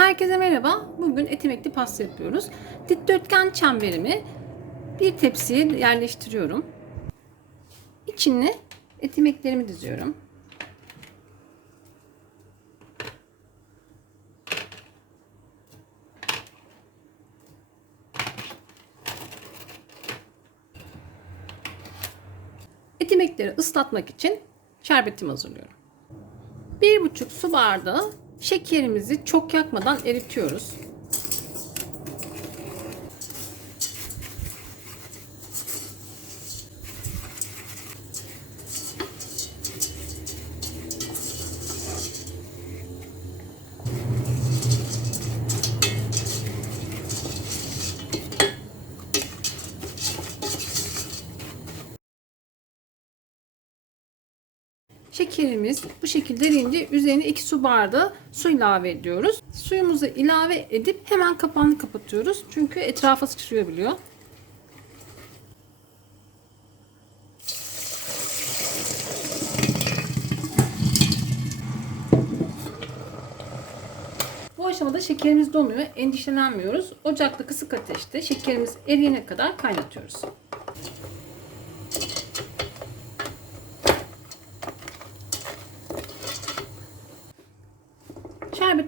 Herkese merhaba. Bugün etimekli pasta yapıyoruz. Dikdörtgen çemberimi bir tepsiye yerleştiriyorum. İçine etimeklerimi diziyorum. Etimekleri ıslatmak için şerbetimi hazırlıyorum. Bir buçuk su bardağı şekerimizi çok yakmadan eritiyoruz. Şekerimiz bu şekilde erince üzerine 2 su bardağı su ilave ediyoruz. Suyumuzu ilave edip hemen kapağını kapatıyoruz. Çünkü etrafa sıçrayabiliyor. Bu aşamada şekerimiz donuyor. Endişelenmiyoruz. Ocakta kısık ateşte şekerimiz eriyene kadar kaynatıyoruz.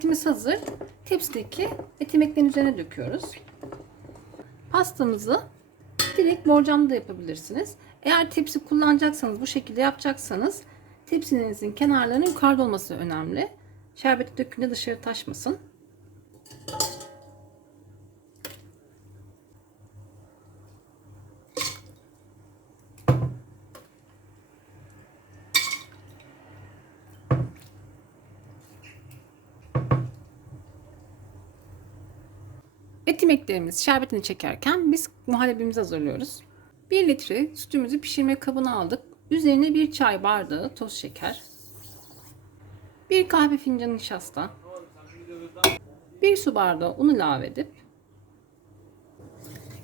Şerbetimiz hazır. Tepsideki etimeklerin üzerine döküyoruz. Pastamızı direkt borcamda da yapabilirsiniz. Eğer tepsi kullanacaksanız, bu şekilde yapacaksanız tepsinizin kenarlarının yukarıda olması önemli. Şerbeti dökünce dışarı taşmasın. Etimeklerimiz şerbetini çekerken biz muhallebimizi hazırlıyoruz. 1 litre sütümüzü pişirme kabına aldık. Üzerine 1 çay bardağı toz şeker. 1 kahve fincanı nişasta. 1 su bardağı un ilave edip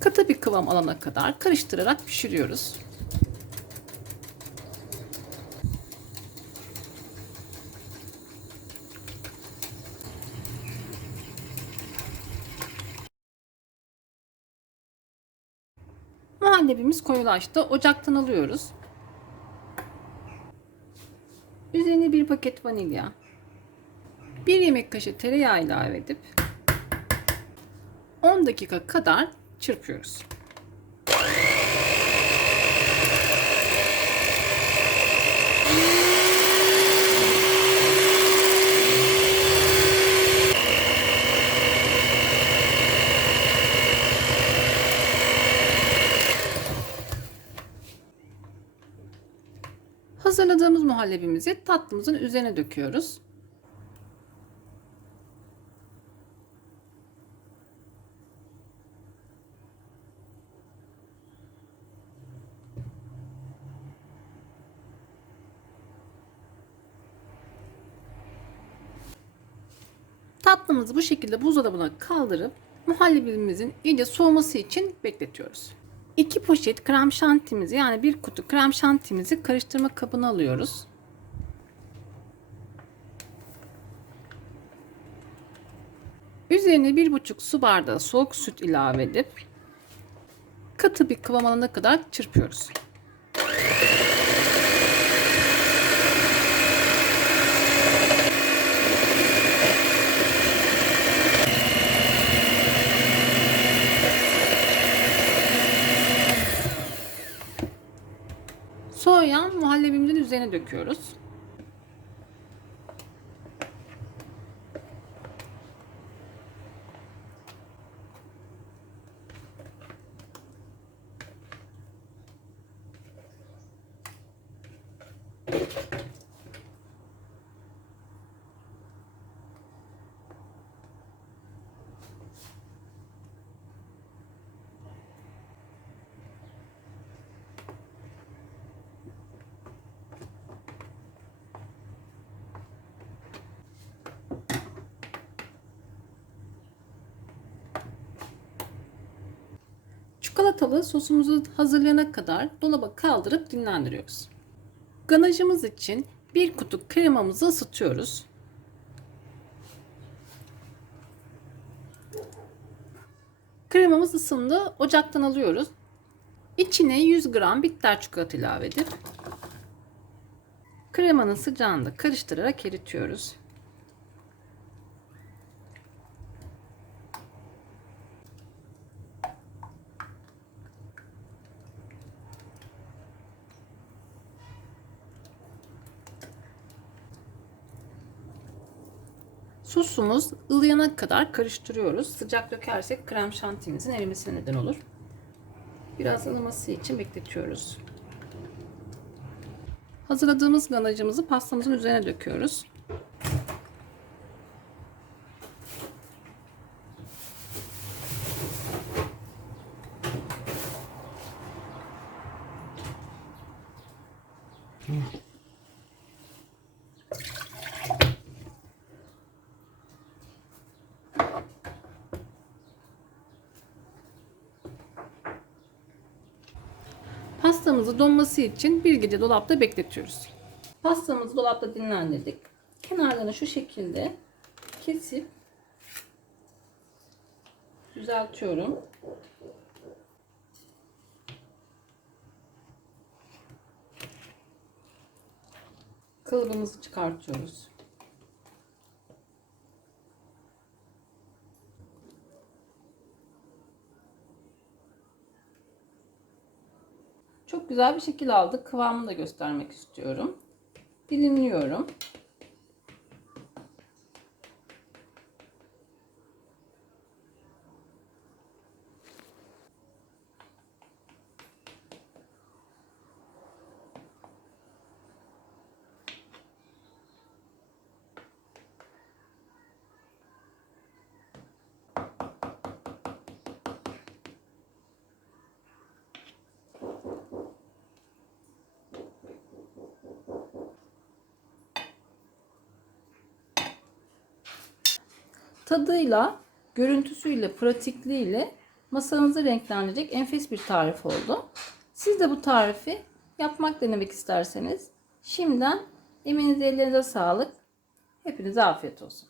katı bir kıvam alana kadar karıştırarak pişiriyoruz. Muhallebimiz koyulaştı. Ocaktan alıyoruz. Üzerine bir paket vanilya. Bir yemek kaşığı tereyağı ilave edip 10 dakika kadar çırpıyoruz. Hazırladığımız muhallebimizi tatlımızın üzerine döküyoruz. Tatlımızı bu şekilde buzdolabına kaldırıp muhallebimizin iyice soğuması için bekletiyoruz. 2 poşet krem şantimizi yani bir kutu krem şantimizi karıştırma kabına alıyoruz. Üzerine 1,5 su bardağı soğuk süt ilave edip katı bir kıvam alana kadar çırpıyoruz. Soğuyan muhallebimizin üzerine döküyoruz. Salatalı sosumuzu hazırlanana kadar dolaba kaldırıp dinlendiriyoruz. Ganajımız için bir kutu kremamızı ısıtıyoruz. Kremamız ısındı. Ocaktan alıyoruz. İçine 100 gram bitter çikolata ilave edip kremanın sıcağını da karıştırarak eritiyoruz. Sosumuz ılıyana kadar karıştırıyoruz. Sıcak dökersek krem şantimizin erimesine neden olur. Biraz ılıması için bekletiyoruz. Hazırladığımız ganajımızı pastamızın üzerine döküyoruz. Pastamızı donması için bir gece dolapta bekletiyoruz. Pastamızı dolapta dinlendirdik. Kenarlarını şu şekilde kesip düzeltiyorum. Kalıbımızı çıkartıyoruz. Çok güzel bir şekil aldık. Kıvamını da göstermek istiyorum. Dilimliyorum. Tadıyla, görüntüsüyle, pratikliğiyle masanızı renklendirecek enfes bir tarif oldu. Siz de bu tarifi yapmak denemek isterseniz şimdiden emeğinize ellerinize sağlık. Hepinize afiyet olsun.